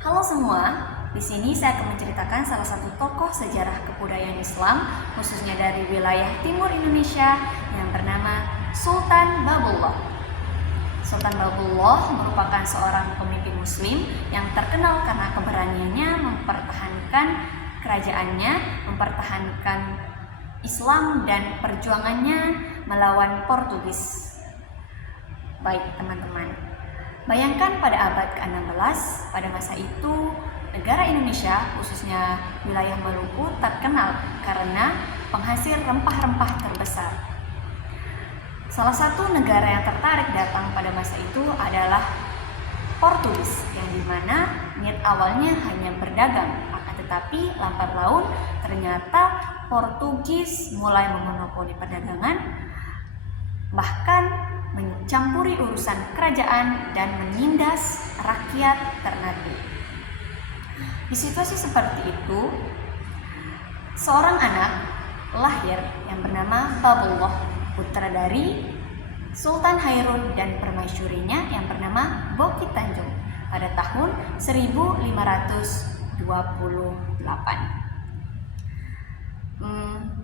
Halo semua, di sini saya akan menceritakan salah satu tokoh sejarah kebudayaan Islam, khususnya dari wilayah timur Indonesia yang bernama Sultan Babullah. Sultan Babullah merupakan seorang pemimpin Muslim yang terkenal karena keberaniannya mempertahankan kerajaannya, mempertahankan Islam dan perjuangannya melawan Portugis. Baik teman-teman, bayangkan pada abad ke-16, pada masa itu negara Indonesia, khususnya wilayah Maluku, terkenal karena penghasil rempah-rempah terbesar. Salah satu negara yang tertarik datang pada masa itu adalah Portugis, yang dimana niat awalnya hanya berdagang, akan tetapi lambat laun ternyata Portugis mulai memonopoli perdagangan, bahkan mencampuri urusan kerajaan dan menindas rakyat Ternate. Di situasi seperti itu, seorang anak lahir yang bernama Babullah, putra dari Sultan Hairun dan permaisurinya yang bernama Boki Tanjung pada tahun 1528.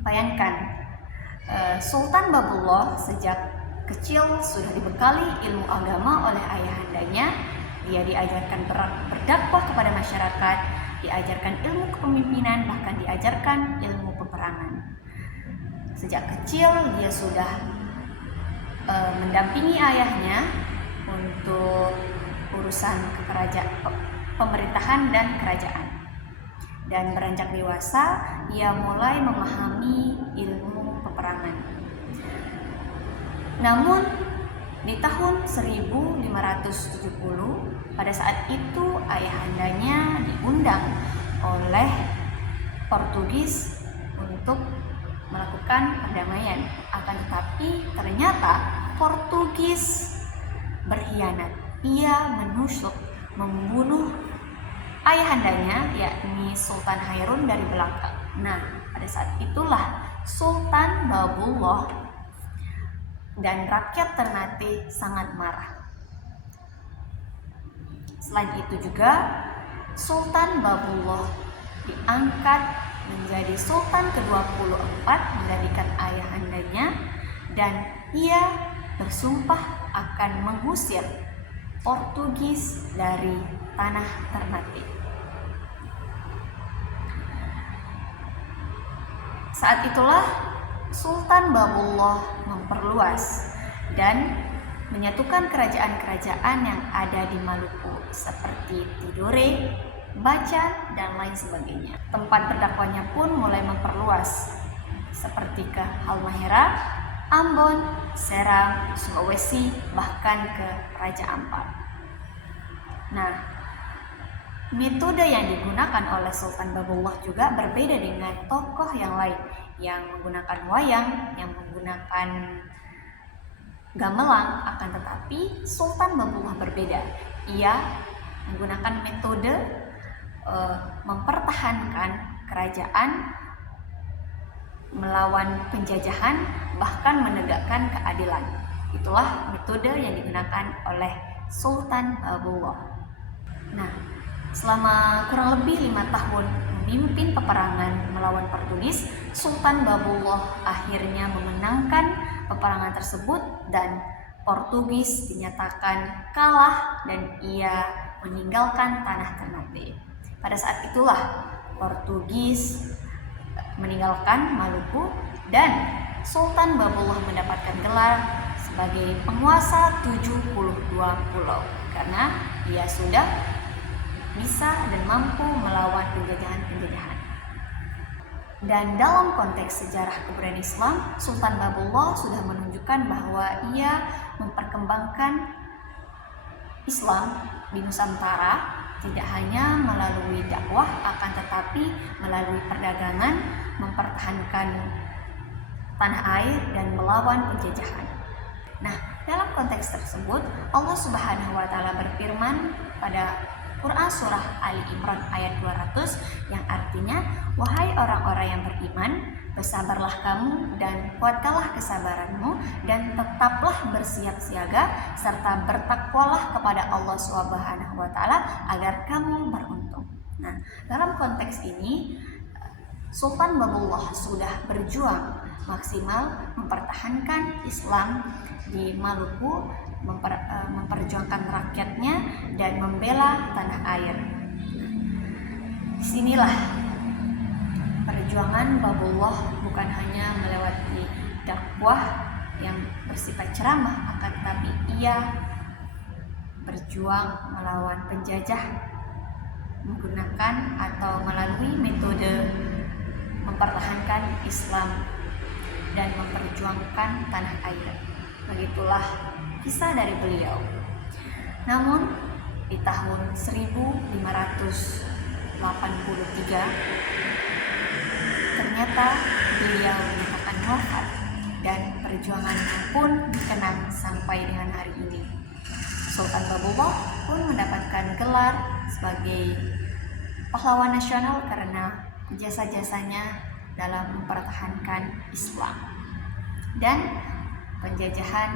Bayangkan, Sultan Babullah sejak kecil sudah dibekali ilmu agama oleh ayahandanya. Dia diajarkan berdakwah kepada masyarakat, diajarkan ilmu kepemimpinan, bahkan diajarkan ilmu peperangan. Sejak kecil dia sudah mendampingi ayahnya untuk urusan pemerintahan dan kerajaan. Dan beranjak dewasa, ia mulai memahami ilmu peperangan. Namun di tahun 1570, pada saat itu ayahandanya diundang oleh Portugis untuk melakukan perdamaian. Akan tetapi ternyata Portugis berkhianat. Ia menusuk, membunuh ayahandanya, yakni Sultan Hairun dari belakang. Nah, pada saat itulah Sultan Babullah dan rakyat Ternate sangat marah. Selain itu juga, Sultan Babullah diangkat menjadi Sultan ke-24 menggantikan ayahandanya, dan ia bersumpah akan mengusir Portugis dari tanah Ternate. Saat itulah Sultan Babullah memperluas dan menyatukan kerajaan-kerajaan yang ada di Maluku seperti Tidore, Bacan, dan lain sebagainya. Tempat berdakwahnya pun mulai memperluas seperti ke Halmahera, Ambon, Seram, Sulawesi, bahkan ke Raja Ampat. Nah, metode yang digunakan oleh Sultan Babullah juga berbeda dengan tokoh yang lain yang menggunakan wayang, yang menggunakan gamelan. Akan tetapi Sultan Babullah berbeda. Ia menggunakan metode mempertahankan kerajaan, melawan penjajahan, bahkan menegakkan keadilan. Itulah metode yang digunakan oleh Sultan Babullah. Nah, selama kurang lebih 5 tahun memimpin peperangan melawan Portugis, Sultan Babullah akhirnya memenangkan peperangan tersebut dan Portugis dinyatakan kalah dan ia meninggalkan tanah Ternate. Pada saat itulah Portugis meninggalkan Maluku dan Sultan Babullah mendapatkan gelar sebagai penguasa 72 pulau karena ia sudah bisa dan mampu melawan penjajahan-penjajahan. Dan dalam konteks sejarah kebudayaan Islam, Sultan Babullah sudah menunjukkan bahwa ia memperkembangkan Islam di Nusantara tidak hanya melalui dakwah, akan tetapi melalui perdagangan, mempertahankan tanah air dan melawan penjajahan. Nah, dalam konteks tersebut, Allah Subhanahu wa taala berfirman pada Quran surah Ali Imran ayat 200 yang artinya, wahai orang-orang yang beriman, Bersabarlah kamu dan kuatkanlah kesabaranmu, dan tetaplah bersiap siaga serta bertakwalah kepada Allah Subhanahu wa taala agar kamu beruntung. Nah, dalam konteks ini Sultan Babullah sudah berjuang maksimal mempertahankan Islam di Maluku, memperjuangkan rakyatnya dan membela tanah air. Disinilah perjuangan Babullah bukan hanya melewati dakwah yang bersifat ceramah, akan tetapi ia berjuang melawan penjajah menggunakan atau melalui metode mempertahankan Islam dan memperjuangkan tanah air. Begitulah kisah dari beliau. Namun di tahun 1583 ternyata beliau menyatakan wafat, dan perjuangannya pun dikenang sampai dengan hari ini. Sultan Babullah pun mendapatkan gelar sebagai pahlawan nasional karena jasa-jasanya dalam mempertahankan Islam dan penjajahan.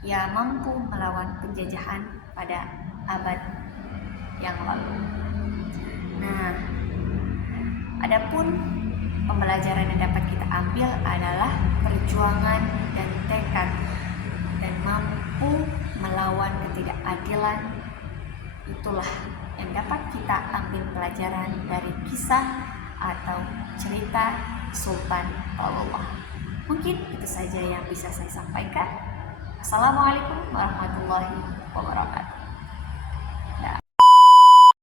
Ia mampu melawan penjajahan pada abad yang lalu. Nah, adapun pembelajaran yang dapat kita ambil adalah perjuangan dan tekad dan mampu melawan ketidakadilan. Itulah yang dapat kita ambil pelajaran dari kisah atau cerita Sultan Babullah. Mungkin itu saja yang bisa saya sampaikan. Assalamualaikum warahmatullahi wabarakatuh.